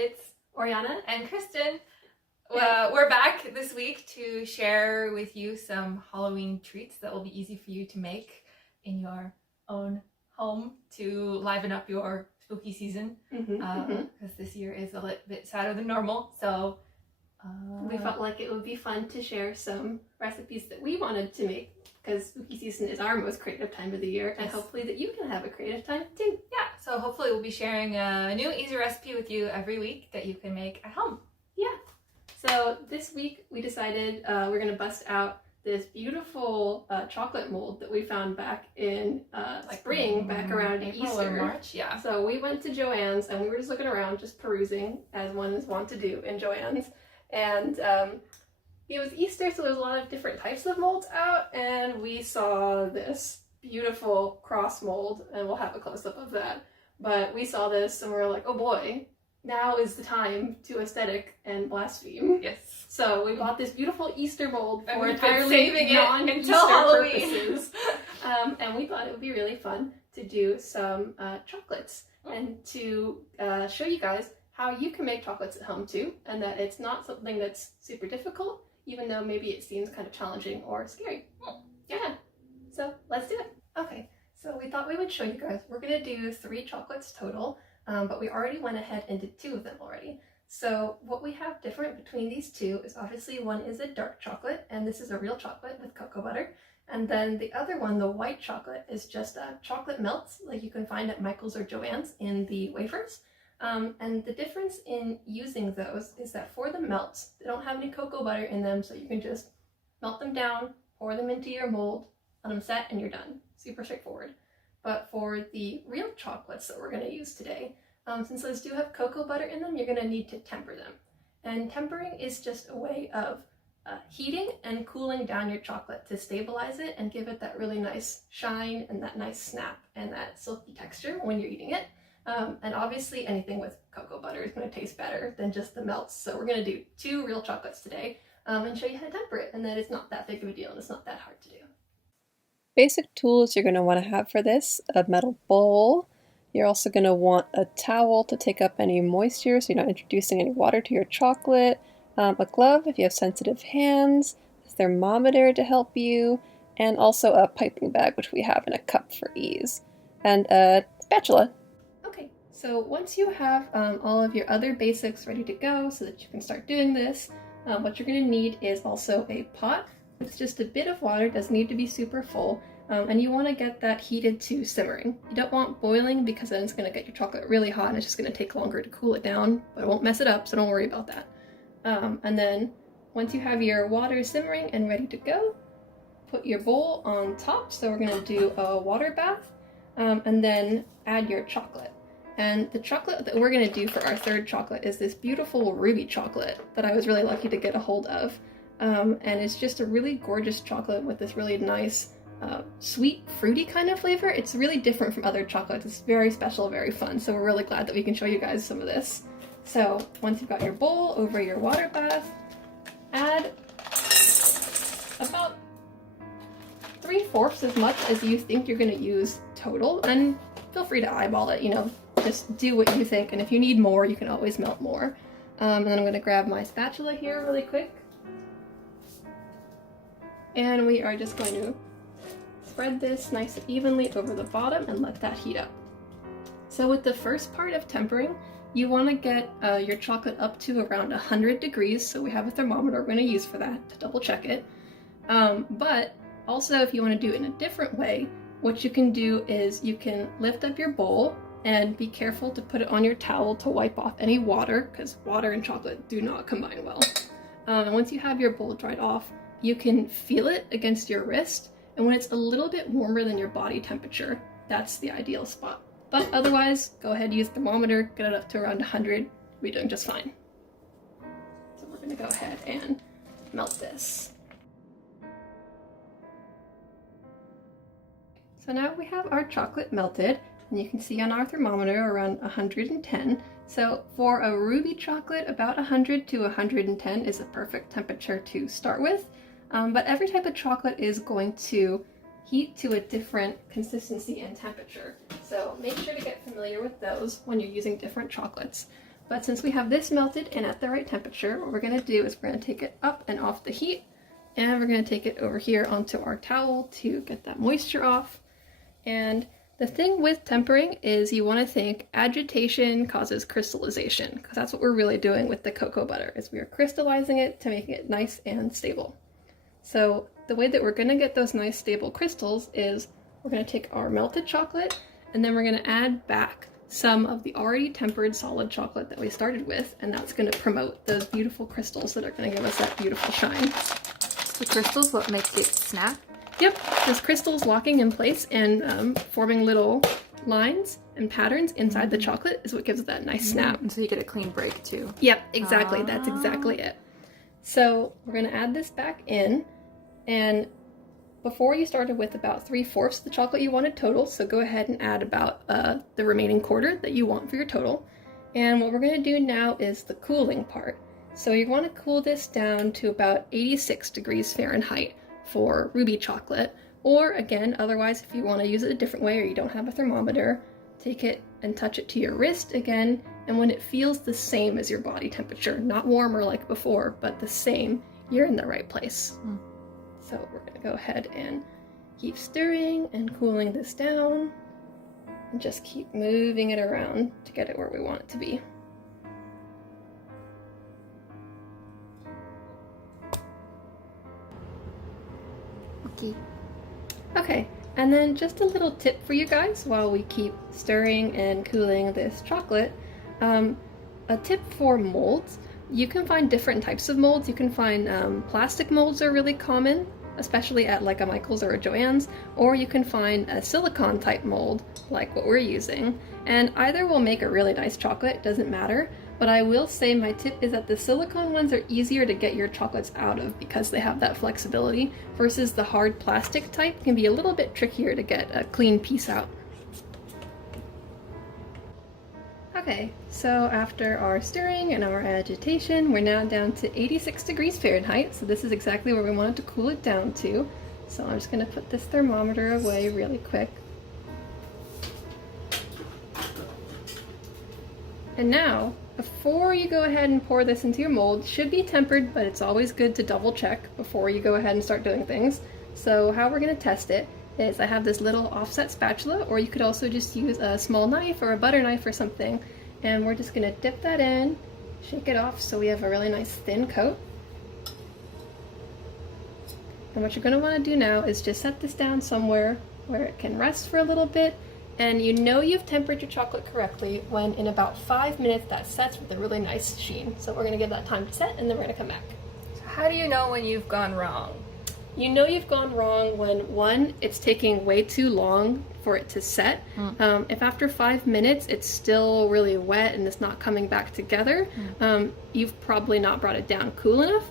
it's Oriana and Kristen. We're back this week to share with you some Halloween treats that will be easy for you to make in your own home to liven up your spooky season. Because this year is a little bit sadder than normal, so we felt like it would be fun to share some recipes that we wanted to make, because spooky season is our most creative time of the year, and hopefully that you can have a creative time too. Yeah, so hopefully we'll be sharing a new easy recipe with you every week that you can make at home. Yeah. So this week we decided we're going to bust out this beautiful chocolate mold that we found back in spring, back around April Easter. or March, yeah. So we went to Joann's and we were just looking around, just perusing, as one is wont to do in Joann's. And it was Easter, so there's a lot of different types of molds out, and we saw this beautiful cross mold, and we'll have a close-up of that. But we saw this and we were like, oh boy, now is the time to aesthetic and blaspheme. Yes. So we bought this beautiful Easter mold for entirely entirely non-Easter until Halloween purposes. And we thought it would be really fun to do some chocolates and to show you guys how you can make chocolates at home too, and that it's not something that's super difficult, even though maybe it seems kind of challenging or scary. Yeah, so let's do it. Okay, so we thought we would show you guys. We're gonna do 3 chocolates total, but we already went ahead and did 2 of them already. So what we have different between these 2 is obviously one is a dark chocolate, and this is a real chocolate with cocoa butter. And then the other one, the white chocolate, is just chocolate melts like you can find at Michael's or Joann's in the wafers. And the difference in using those is that for the melts, they don't have any cocoa butter in them, so you can just melt them down, pour them into your mold, let them set, and you're done. Super straightforward. But for the real chocolates that we're going to use today, since those do have cocoa butter in them, you're going to need to temper them. And tempering is just a way of heating and cooling down your chocolate to stabilize it and give it that really nice shine and that nice snap and that silky texture when you're eating it. And obviously anything with cocoa butter is going to taste better than just the melts. So we're going to do 2 real chocolates today and show you how to temper it, and that it's not that big of a deal and it's not that hard to do. Basic tools you're going to want to have for this: a metal bowl. You're also going to want a towel to take up any moisture so you're not introducing any water to your chocolate, a glove if you have sensitive hands, a thermometer to help you, and also a piping bag, which we have in a cup for ease, and a spatula. So once you have all of your other basics ready to go so that you can start doing this, what you're going to need is also a pot with just a bit of water. It doesn't need to be super full, and you want to get that heated to simmering. You don't want boiling, because then it's going to get your chocolate really hot and it's just going to take longer to cool it down, but it won't mess it up, so don't worry about that. And then once you have your water simmering and ready to go, put your bowl on top. So we're going to do a water bath, and then add your chocolate. And the chocolate that we're going to do for our 3rd chocolate is this beautiful ruby chocolate that I was really lucky to get a hold of. And it's just a really gorgeous chocolate with this really nice, sweet, fruity kind of flavor. It's really different from other chocolates. It's very special, very fun. So we're really glad that we can show you guys some of this. So once you've got your bowl over your water bath, add about 3/4 as much as you think you're going to use total. And feel free to eyeball it, just do what you think, and if you need more, you can always melt more. And then I'm going to grab my spatula here really quick. And we are just going to spread this nice and evenly over the bottom and let that heat up. So with the first part of tempering, you want to get your chocolate up to around 100 degrees, so we have a thermometer we're going to use for that to double check it. But also, if you want to do it in a different way, what you can do is you can lift up your bowl and be careful to put it on your towel to wipe off any water, because water and chocolate do not combine well. And once you have your bowl dried off, you can feel it against your wrist, and when it's a little bit warmer than your body temperature, that's the ideal spot. But otherwise, go ahead and use the thermometer, get it up to around 100, you'll be doing just fine. So we're gonna go ahead and melt this. So now we have our chocolate melted, and you can see on our thermometer around 110. So for a ruby chocolate, about 100 to 110 is a perfect temperature to start with. But every type of chocolate is going to heat to a different consistency and temperature. So make sure to get familiar with those when you're using different chocolates. But since we have this melted and at the right temperature, what we're going to do is we're going to take it up and off the heat, and we're going to take it over here onto our towel to get that moisture off. And the thing with tempering is you want to think agitation causes crystallization, because that's what we're really doing with the cocoa butter, is we are crystallizing it to make it nice and stable. So the way that we're going to get those nice stable crystals is we're going to take our melted chocolate, and then we're going to add back some of the already tempered solid chocolate that we started with, and that's going to promote those beautiful crystals that are going to give us that beautiful shine. The crystals, what makes it snap? Yep, those crystals locking in place and forming little lines and patterns inside the chocolate is what gives it that nice snap. And so you get a clean break too. Yep, exactly. That's exactly it. So we're going to add this back in, and before you started with about 3/4 of the chocolate you wanted total, so go ahead and add about the remaining quarter that you want for your total. And what we're going to do now is the cooling part. So you want to cool this down to about 86 degrees Fahrenheit for ruby chocolate, or again, otherwise if you want to use it a different way or you don't have a thermometer, take it and touch it to your wrist again, and when it feels the same as your body temperature, not warmer like before, but the same, you're in the right place. So we're going to go ahead and keep stirring and cooling this down, and just keep moving it around to get it where we want it to be. Okay, and then just a little tip for you guys while we keep stirring and cooling this chocolate. A tip for molds. You can find different types of molds. You can find plastic molds are really common, especially at like a Michael's or a Joann's, or you can find a silicone type mold like what we're using. And either will make a really nice chocolate, doesn't matter. But I will say my tip is that the silicone ones are easier to get your chocolates out of because they have that flexibility, versus the hard plastic type can be a little bit trickier to get a clean piece out. Okay, so after our stirring and our agitation, we're now down to 86 degrees Fahrenheit, so this is exactly where we wanted to cool it down to. So I'm just going to put this thermometer away really quick. And now, before you go ahead and pour this into your mold, should be tempered, but it's always good to double check before you go ahead and start doing things. So how we're going to test it is I have this little offset spatula, or you could also just use a small knife or a butter knife or something, and we're just going to dip that in, shake it off so we have a really nice thin coat. And what you're going to want to do now is just set this down somewhere where it can rest for a little bit, and you know you've tempered your chocolate correctly when in about 5 minutes that sets with a really nice sheen. So we're going to give that time to set, and then we're going to come back. So how do you know when you've gone wrong? You know you've gone wrong when, one, it's taking way too long for it to set. If after 5 minutes it's still really wet and it's not coming back together, you've probably not brought it down cool enough.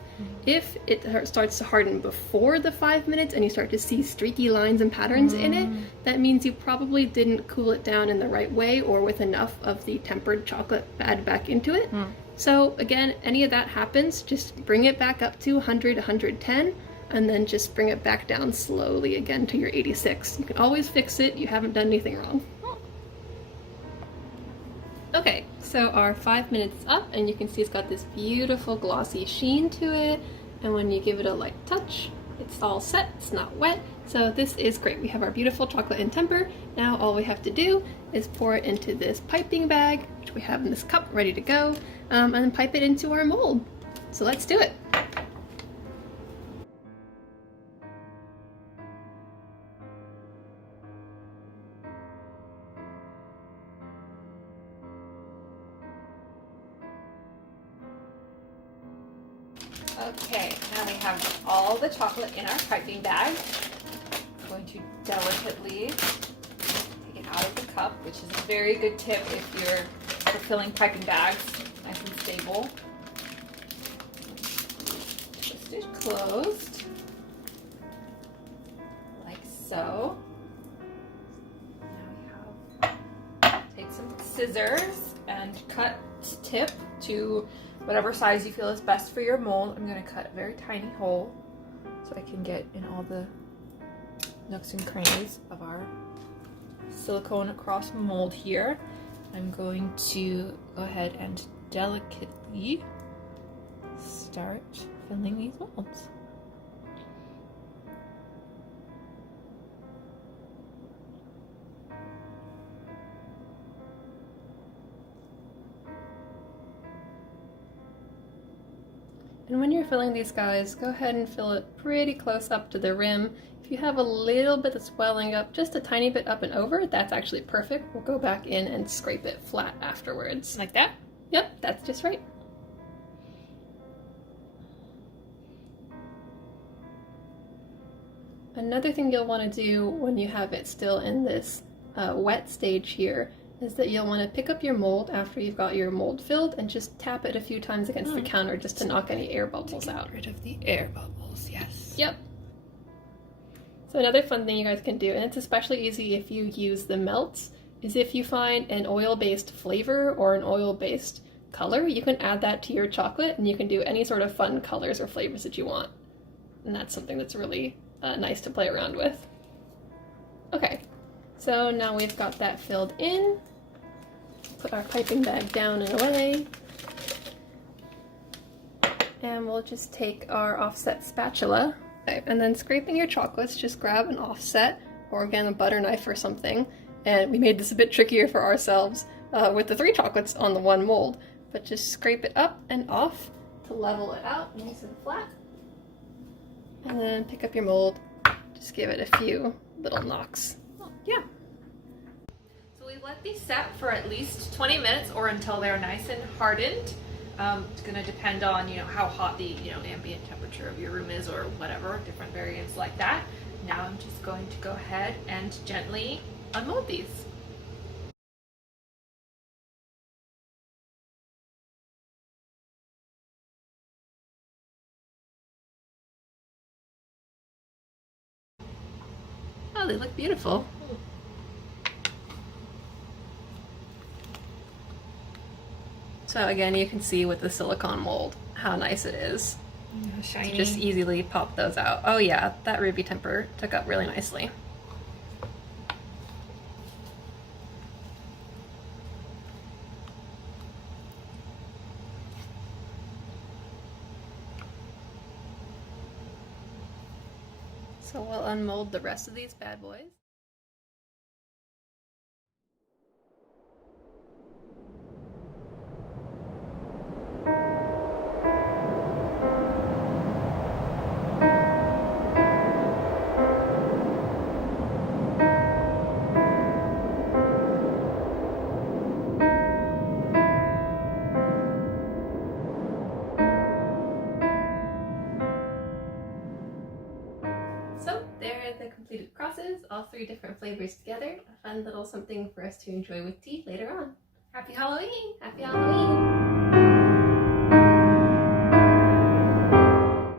If it starts to harden before the 5 minutes and you start to see streaky lines and patterns in it, that means you probably didn't cool it down in the right way or with enough of the tempered chocolate added back into it. So again, any of that happens, just bring it back up to 100, 110, and then just bring it back down slowly again to your 86. You can always fix it, you haven't done anything wrong. Okay, so our 5 minutes is up, and you can see it's got this beautiful glossy sheen to it, and when you give it a light touch, it's all set, it's not wet, so this is great. We have our beautiful chocolate in temper. Now all we have to do is pour it into this piping bag, which we have in this cup ready to go, and then pipe it into our mold. So let's do it. Okay, now we have all the chocolate in our piping bag. I'm going to delicately take it out of the cup, which is a very good tip if you're filling piping bags nice and stable. Twist it closed, like so. Now we have, take some scissors and cut tip to whatever size you feel is best for your mold. I'm going to cut a very tiny hole so I can get in all the nooks and crannies of our silicone across mold here. I'm going to go ahead and delicately start filling these molds. And when you're filling these guys, go ahead and fill it pretty close up to the rim. If you have a little bit that's welling up, just a tiny bit up and over, that's actually perfect. We'll go back in and scrape it flat afterwards. Like that? Yep, that's just right. Another thing you'll want to do when you have it still in this wet stage here is that you'll want to pick up your mold after you've got your mold filled and just tap it a few times against the counter just to knock any air bubbles out. Get rid of the air bubbles, yes. Yep. So another fun thing you guys can do, and it's especially easy if you use the melts, is if you find an oil-based flavor or an oil-based color, you can add that to your chocolate and you can do any sort of fun colors or flavors that you want. And that's something that's really nice to play around with. Okay, so now we've got that filled in. Put our piping bag down and away. And we'll just take our offset spatula. Okay, and then scraping your chocolates, just grab an offset or again a butter knife or something. And we made this a bit trickier for ourselves with the 3 chocolates on the 1 mold. But just scrape it up and off to level it out nice and flat. And then pick up your mold, just give it a few little knocks. Yeah. So we let these set for at least 20 minutes or until they're nice and hardened. It's going to depend on, how hot the, ambient temperature of your room is or whatever, different variants like that. Now I'm just going to go ahead and gently unmold these. Oh, they look beautiful. So again, you can see with the silicone mold how nice it is. Shiny. To just easily pop those out. Oh yeah, that ruby temper took up really nicely. So we'll unmold the rest of these bad boys. So there are the completed crosses, all 3 different flavors together. A fun little something for us to enjoy with tea later on. Happy Halloween! Happy Halloween!